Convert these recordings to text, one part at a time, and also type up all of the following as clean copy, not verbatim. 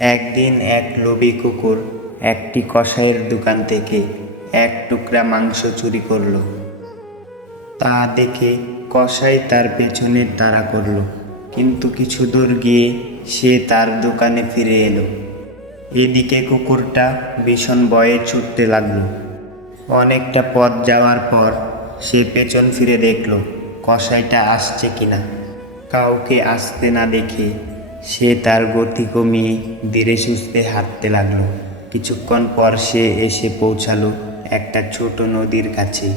একদিন এক লোভী কুকুর একটি কসাইয়ের দোকান থেকে এক টুকরা মাংস চুরি করল। তা দেখে কসাই তার পেছনে তাড়া করল, কিন্তু কিছু দূর গিয়ে সে তার দোকানে ফিরে এলো। এদিকে কুকুরটা ভীষণ ভয়ে ছুটতে লাগলো। অনেকটা পথ যাওয়ার পর সে পেছন ফিরে দেখল কসাইটা আসছে কিনা। কাউকে আসতে না দেখে সে তার গতি কমিয়ে ধীরে সুস্থে হাঁটতে লাগলো। কিছুক্ষণ পর সে এসে পৌঁছালো একটা ছোট নদীর কাছে।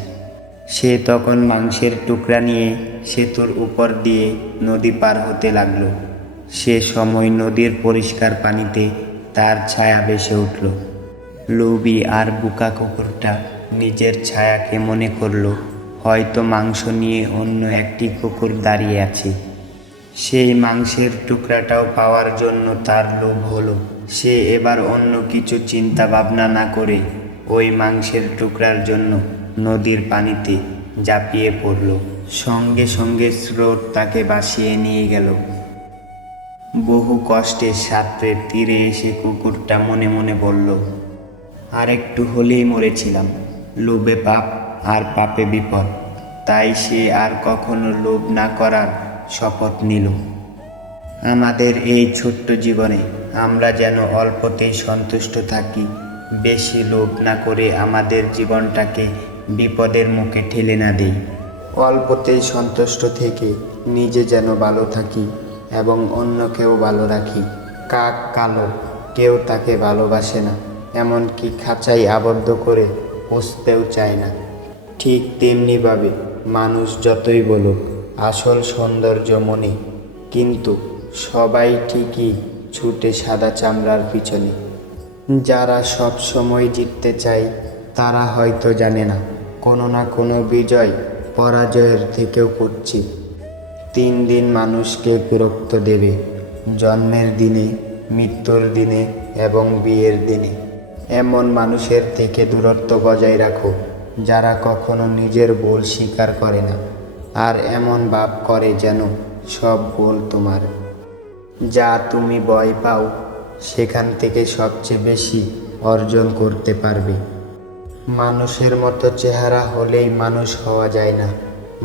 সে তখন মাংসের টুকরা নিয়ে সেতুর উপর দিয়ে নদী পার হতে লাগলো। সে সময় নদীর পরিষ্কার পানিতে তার ছায়া ভেসে উঠল। লোভী আর বোকা কুকুরটা নিজের ছায়াকে মনে করলো হয়তো মাংস নিয়ে অন্য একটি কুকুর দাঁড়িয়ে আছে। সেই মাংসের টুকরাটাও পাওয়ার জন্য তার লোভ হলো। সে এবার অন্য কিছু চিন্তা ভাবনা না করে ওই মাংসের টুকরার জন্য নদীর পানিতে ঝাঁপিয়ে পড়ল। সঙ্গে সঙ্গে স্রোত তাকে ভাসিয়ে নিয়ে গেল। বহু কষ্টে সাঁতরে তীরে এসে কুকুরটা মনে মনে বলল, আর একটু হলেই মরেছিলাম। লোভে পাপ আর পাপে বিপদ। তাই সে আর কখনো লোভ না করার শপথ নিল। আমাদের এই ছোট্ট জীবনে আমরা যেন অল্পতেই সন্তুষ্ট থাকি, বেশি লোভ না করে আমাদের জীবনটাকে বিপদের মুখে ঠেলে না দেই। অল্পতেই সন্তুষ্ট থেকে নিজে যেন ভালো থাকি এবং অন্যকেও ভালো রাখি। কাক কালো, কেউ তাকে ভালোবাসে না, এমনকি খাঁচায় আবদ্ধ করে পুষতেও চায় না। ঠিক তেমনিভাবে মানুষ যতই বলুক আসল সৌন্দর্য মনে, কিন্তু সবাই ঠিকই ছুটে সাদা চামড়ার পিছনে। যারা সব সময় জিততে চায় তারা হয়তো জানে না কোনো না কোনো বিজয় পরাজয়ের থেকেও কুৎসি। 3 দিন মানুষকে বিরক্ত দেবে: জন্মের দিনে, মৃত্যুর দিনে এবং বিয়ের দিনে। এমন মানুষের থেকে দূরত্ব বজায় রাখো যারা কখনো নিজের ভুল স্বীকার করে না আর এমন ভাব করে যেন সব ভুল তোমার। যা তুমি ভয় পাও সেখান থেকে সবচেয়ে বেশি অর্জন করতে পারবে। মানুষের মতো চেহারা হলেই মানুষ হওয়া যায় না।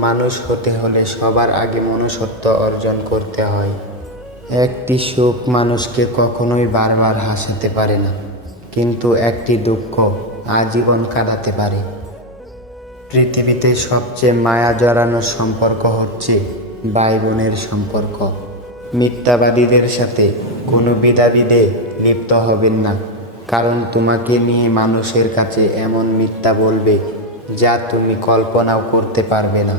মানুষ হতে হলে সবার আগে মনুষ্যত্ব অর্জন করতে হয়। একটি সুখ মানুষকে কখনোই বারবার হাসাতে পারে না, কিন্তু একটি দুঃখ আজীবন কাঁদাতে পারে। পৃথিবীতে সবচেয়ে মায়া জড়ানো সম্পর্ক হচ্ছে ভাই বোনের সম্পর্ক। মিথ্যাবাদীদের সাথে কোনো ভেদাভেদে লিপ্ত হবেন না, কারণ তোমাকে নিয়ে মানুষের কাছে এমন মিথ্যা বলবে যা তুমি কল্পনাও করতে পারবে না।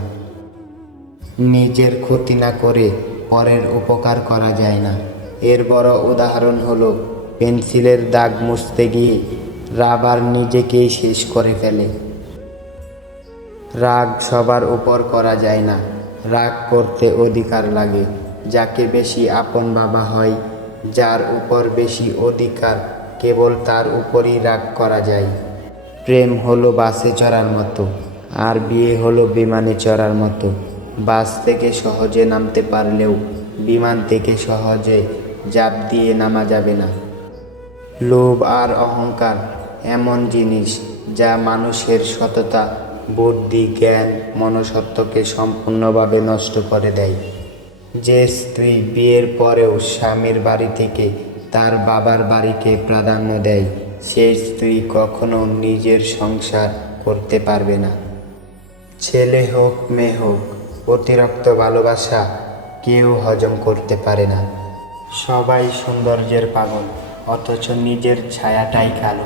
নিজের ক্ষতি না করে পরের উপকার করা যায় না। এর বড় উদাহরণ হলো পেন্সিলের দাগ মুছতে গিয়ে রাবার নিজেকেই শেষ করে ফেলে। রাগ সবার উপর করা যায় না। রাগ করতে অধিকার লাগে। যাকে বেশি আপন ভাবা হয়, যার উপর বেশি অধিকার, কেবল তার উপরই রাগ করা যায়। প্রেম হলো বাসে চড়ার মতো, আর বিয়ে হলো বিমানে চড়ার মতো। বাস থেকে সহজে নামতে পারলেও বিমান থেকে সহজে ঝাঁপ দিয়ে নামা যাবে না। লোভ আর অহংকার এমন জিনিস যা মানুষের সততা, বুদ্ধি, জ্ঞান, মনুষ্যত্বকে সম্পূর্ণভাবে নষ্ট করে দেয়। যে স্ত্রী বিয়ের পরেও স্বামীর বাড়ি থেকে তার বাবার বাড়িকে প্রাধান্য দেয়, সেই স্ত্রী কখনো নিজের সংসার করতে পারবে না। ছেলে হোক মেয়ে হোক, অতিরিক্ত ভালোবাসা কেউ হজম করতে পারে না। সবাই সৌন্দর্যের পাগল, অথচ নিজের ছায়াটাই কালো।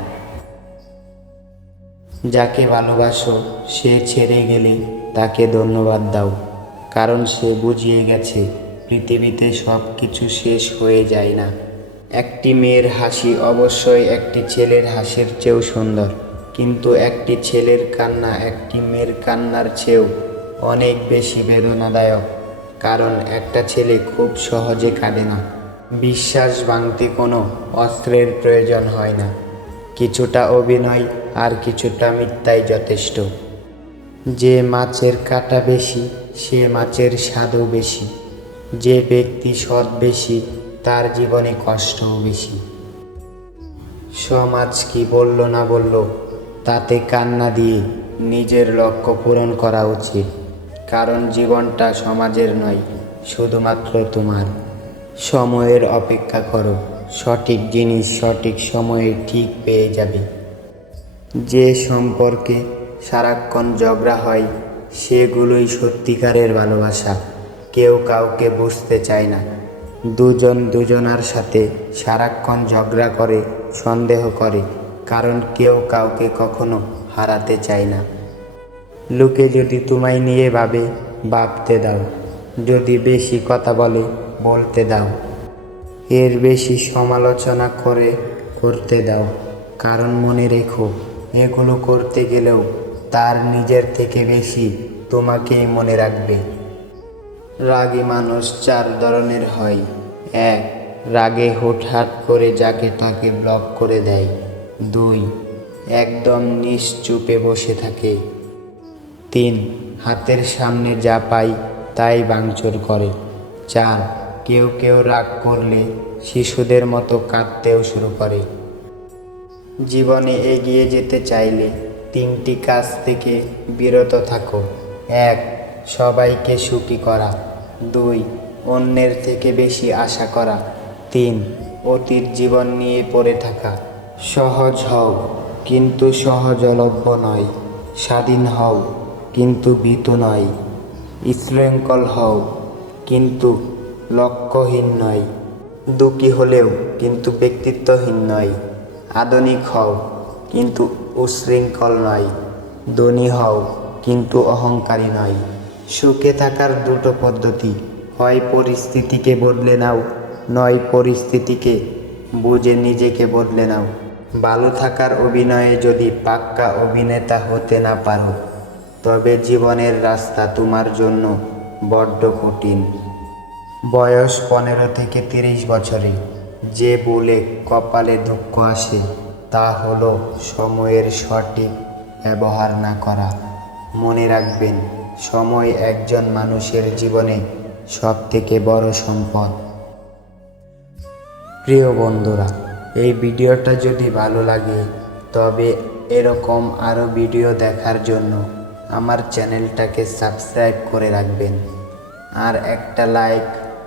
যাকে ভালোবাসো সে ছেড়ে গেলে তাকে ধন্যবাদ দাও, কারণ সে বুঝিয়ে গেছে পৃথিবীতে সব কিছু শেষ হয়ে যায় না। একটি মেয়ের হাসি অবশ্যই একটি ছেলের হাসির চেয়েও সুন্দর, কিন্তু একটি ছেলের কান্না একটি মেয়ের কান্নার চেয়েও অনেক বেশি বেদনাদায়ক, কারণ একটা ছেলে খুব সহজে কাঁদে না। বিশ্বাস ভাঙতে কোনো অস্ত্রের প্রয়োজন হয় না। কিছুটা অভিনয় আর কিছুটা মিথ্যাই যথেষ্ট। যে মাছের কাঁটা বেশি সে মাছের স্বাদও বেশি। যে ব্যক্তি সৎ বেশি তার জীবনে কষ্টও বেশি। সমাজ কি বলল না বলল তাতে কান্না দিয়ে নিজের লক্ষ্য পূরণ করা উচিত, কারণ জীবনটা সমাজের নয়, শুধুমাত্র তোমার। সময়ের অপেক্ষা করো, সঠিক জিনিস সঠিক সময়ে ঠিক পেয়ে যাবে। যে সম্পর্কে সারাক্ষণ ঝগড়া হয় সেগুলোই সত্যিকারের ভালোবাসা। কেউ কাউকে বুঝতে চায় না। দুজন দুজনার সাথে সারাক্ষণ ঝগড়া করে, সন্দেহ করে, কারণ কেউ কাউকে কখনো হারাতে চায় না। লোকে যদি তোমায় নিয়ে ভাবতে দাও, যদি বেশি কথা বলতে দাও, এর বেশি সমালোচনা করতে দাও, কারণ মনে রেখো এগুলো করতে গেলেও তার নিজের থেকে বেশি তোমাকেই মনে রাখবে। রাগী মানুষ 4 ধরনের হয়। 1. রাগে হুটহাট করে যাকে তাকে ব্লক করে দেয়। 2. একদম নিশ্চুপে বসে থাকে। 3. হাতের সামনে যা পায় তাই ভাঙচুর করে। 4. কেউ কেউ রাগ করলে শিশুদের মতো কাঁদতেও শুরু করে। জীবনে এগিয়ে যেতে চাইলে 3টি কাজ থেকে বিরত থাকো। 1. সবাইকে সুখী করা। 2. অন্যের থেকে বেশি আশা করা। 3. অতীত জীবন নিয়ে পড়ে থাকা। সহজ হও কিন্তু সহজলভ্য নয়। স্বাধীন হও কিন্তু ভীত নয়। শৃঙ্খল হও কিন্তু লক্ষ্যহীন নয়। দুঃখী হলেও কিন্তু ব্যক্তিত্বহীন নয়। আধুনিক হও কিন্তু উচ্ছৃঙ্খল নয়। ধনী হও কিন্তু অহংকারী নয়। সুখে থাকার 2টো পদ্ধতি, হয় পরিস্থিতিকে বদলে নাও, নয় পরিস্থিতিকে বুঝে নিজেকে বদলে নাও। ভালো থাকার অভিনয়ে যদি পাক্কা অভিনেতা হতে না পারো, তবে জীবনের রাস্তা তোমার জন্য বড্ড কঠিন। বয়স 15 থেকে 30 বছরে যে বলে কপালে দুঃখ আসে, তা হলো সময়ের সঠিক ব্যবহার না করা। মনে রাখবেন, সময় একজন মানুষের জীবনে সবথেকে বড় সম্পদ। প্রিয় বন্ধুরা, এই ভিডিওটা যদি ভালো লাগে তবে এরকম আরও ভিডিও দেখার জন্য আমার চ্যানেলটাকে সাবস্ক্রাইব করে রাখবেন, আর একটা লাইক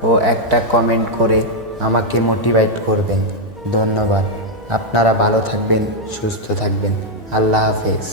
ও একটা কমেন্ট করে আমাকে মোটিভেট করবেন। ধন্যবাদ। আপনারা ভালো থাকবেন, সুস্থ থাকবেন। আল্লাহ হাফেজ।